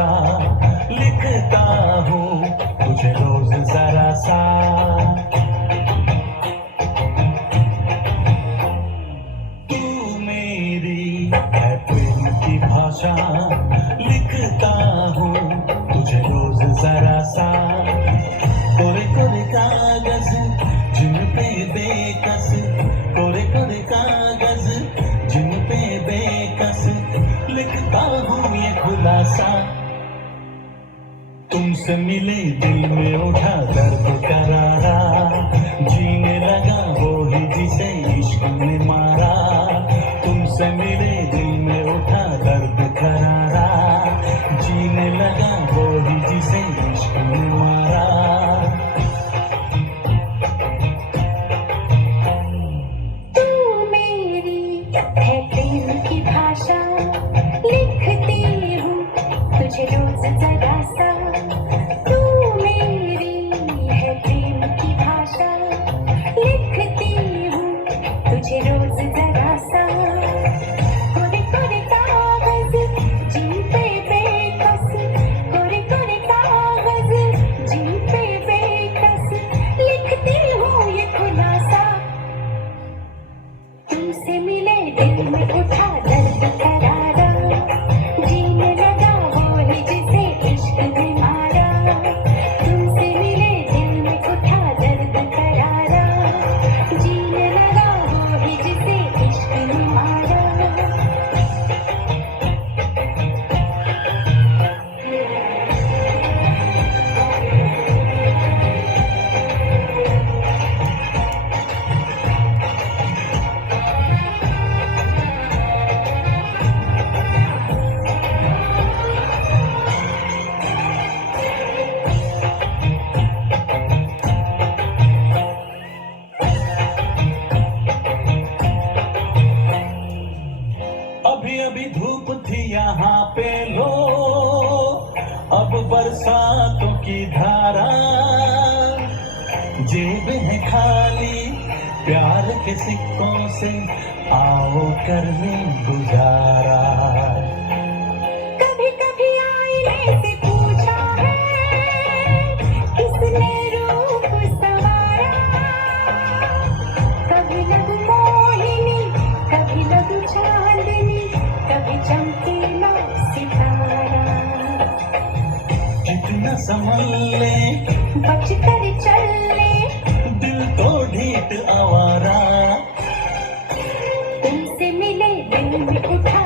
भाषा लिखता हूँ तुझे रोज जरा सा। तू मेरी है प्रेम की भाषा लिखता हूँ तुझे रोज जरा सा। कोरे कोरे कागज जिन पे बेकस, कोरे कोरे कागज जिन पे बेकस लिखता हूँ ये खुलासा। तुमसे मिले दिल में उठा दर्द करारा, जीने लगा वो ही जिसे इश्क ने मारा। तुमसे मिले दिल में उठा दर्द करारा, जीने लगा वो ही जिसे इश्क ने मारा। है प्रेम की भाषा लिखती हूँ तुझे रोज जरा सा। तू मेरी है प्रेम की भाषा लिखती हूँ तुझे रोज जरा सा। कोरे कोरे कागज जिन पे बेकस, कोरे कोरे कागज जिन पे बेकस लिखती हूँ ये खुलासा। तुमसे मिले दिल में उठा दर्द करारा, जीने लगा वो ही जिसे इश्क ने मारा। तुमसे मिले दिल में उठा दर्द करारा, जीने लगा वो ही जिसे इश्क ने मारा। अभी अभी धूप थी यहाँ पे लो, अब बरसातों की धारा। जेब है खाली प्यार के सिक्कों से, आओ कर ले गुजारा। कभी कभी आईने से पूछा है किसने रूप संवारा। कभी लगूं मोहिनी, कभी लगूं चांदनी, कभी चमकीला सितारा। जितना संभल ले बच कर चल ले, दिल तो ढीठ आवारा। तुमसे मिले दिल में उठा